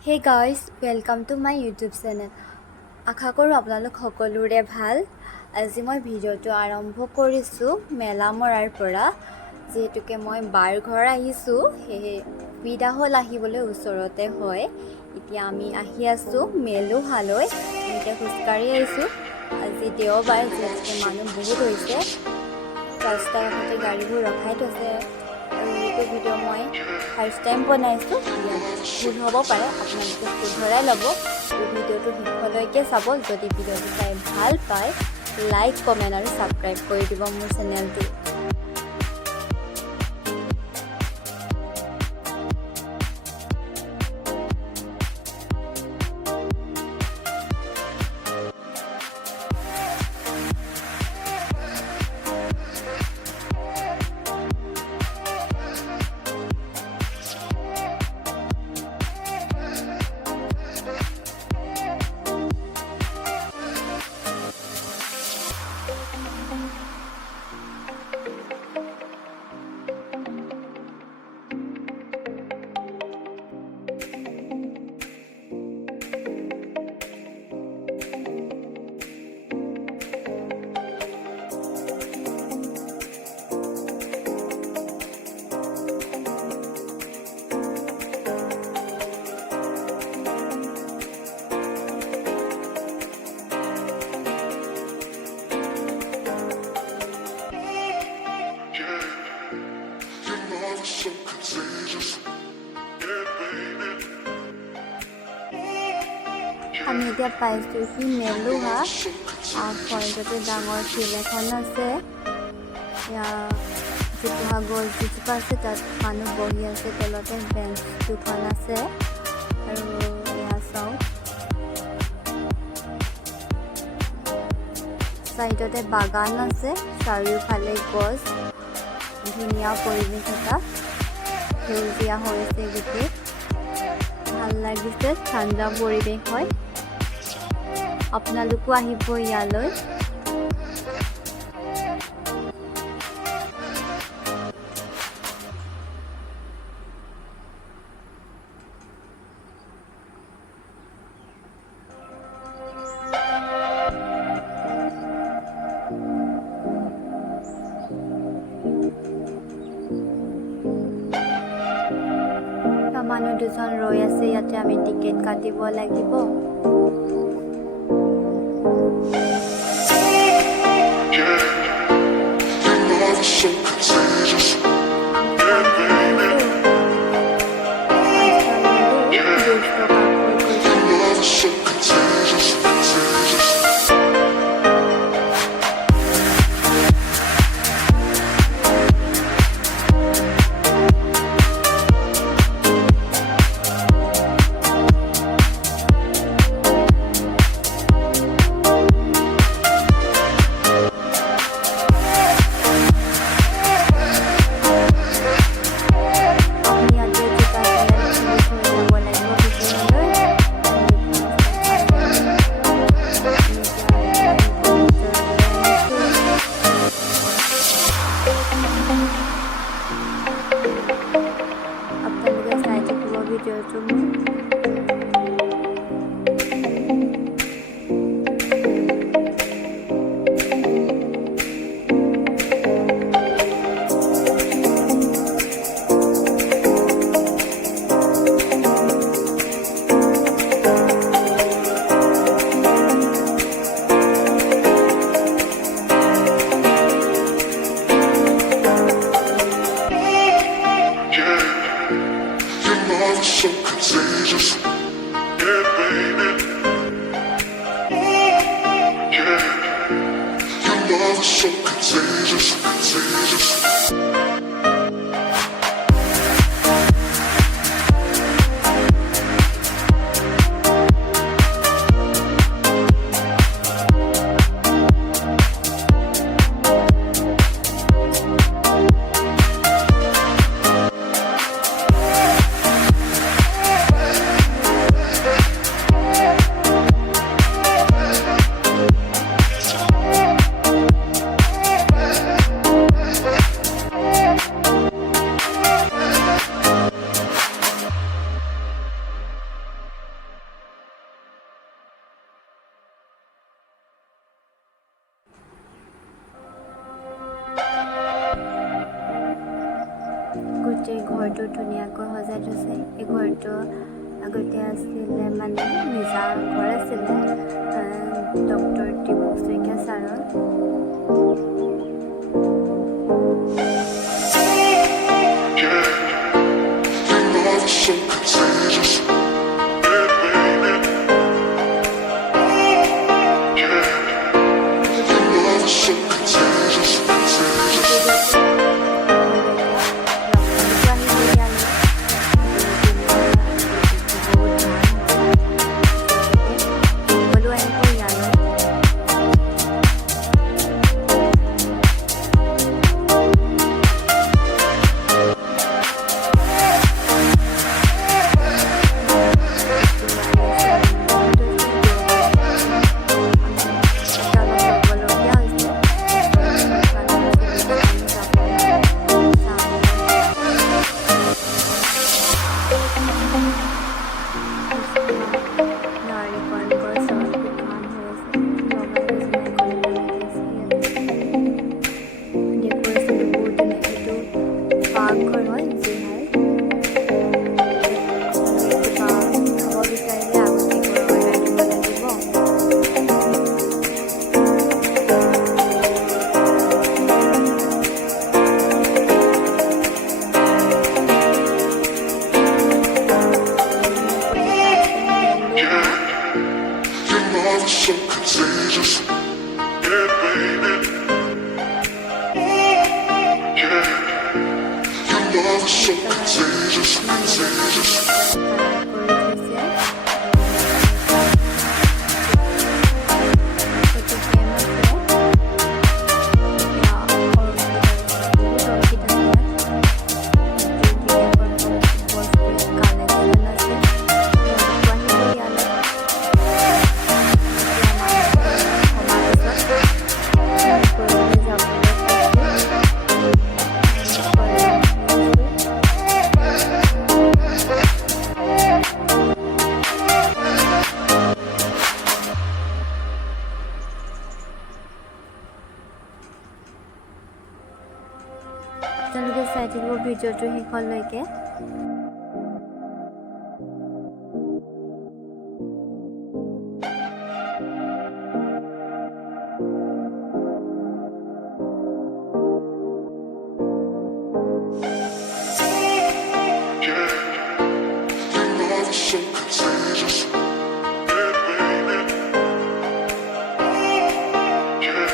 Hey guys, welcome to my YouTube channel. আশা কৰোঁ আপোনালোক সকলোৰে ভাল। আজি মই ভিডিঅ'টো আৰম্ভ কৰিছোঁ মেলামৰাৰ পৰা। যিহেতুকে মই বাৰ ঘৰ আহিছোঁ, সেয়ে সুবিধা হ'ল আহিবলৈ ওচৰতে হয়। এতিয়া আমি আহি আছোঁ মেলুহালৈ। এতিয়া খোজকাঢ়ি আহিছোঁ। আজি দেওবাৰ, যিহেতুকে মানুহ বহুত হৈছে। ৰাস্তাৰ কাষতে গাড়ীবোৰ ৰখাই থৈছে। আৰু এইটো ভিডিঅ' মই ফাৰ্ষ্ট টাইম বনাইছোঁ। ভুল হ'ব পাৰে, আপোনালোকে শুধৰাই ল'ব। ভিডিঅ'টো শেষলৈকে চাব। যদি ভিডিঅ'টো চাই ভাল পায়, লাইক কমেণ্ট আৰু ছাবস্ক্ৰাইব কৰি দিব মোৰ চেনেলটো। আমি এতিয়া পাইছোঁ কি মেলুহা। ফ্ৰণ্টতে ডাঙৰ ফিল্ড এখন আছে। জোপোহা গছ দুজোপা আছে, তাত মানুহ বহি আছে। তলতে বেঞ্চ দুখন আছে। আৰু এয়া চাওক, চাইডতে বাগান আছে, চাৰিওফালে গছ, ধুনীয়া পৰিৱেশ এটা, সেউজীয়া হৈছে গোটেই। ভাল লাগিছে, ঠাণ্ডা পৰিৱেশ হয়। আপোনালোকো আহিব ইয়ালৈ। মানুহ দুজন ৰৈ আছে ইয়াতে। আমি টিকেট কাটিব লাগিব। আপোনালোকে চাই থাকিব ভিডিঅ'টো মোৰ। So contagious, yeah, baby. Yeah, your love is so contagious, contagious. গোটেই ঘৰটো ধুনীয়াকৈ সজাই থৈছে। এই ঘৰটো আগতে আছিলে মানে নিজা ঘৰ আছিলে ডক্টৰ টিপু শইকীয়া ছাৰৰ। So contagious. Yeah, baby. Yeah. Your love is so contagious, contagious. So contagious, yeah, baby. Yeah, your love is so contagious, contagious. আপোনালোকে চাই থাকিব ভিডিঅ'টো শেষলৈকে। So contagious, yeah, baby. Yeah,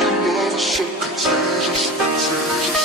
your love is so contagious, contagious.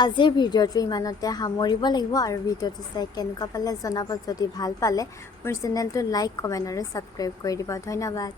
আজিৰ ভিডিঅ'টো ইমানতে সামৰিব লাগিব আৰু ভিডিঅ'টো চাই কেনেকুৱা পালে জনাব। যদি ভাল পালে মোৰ চেনেলটো লাইক কমেণ্ট আৰু ছাবস্ক্ৰাইব কৰি দিব। ধন্যবাদ।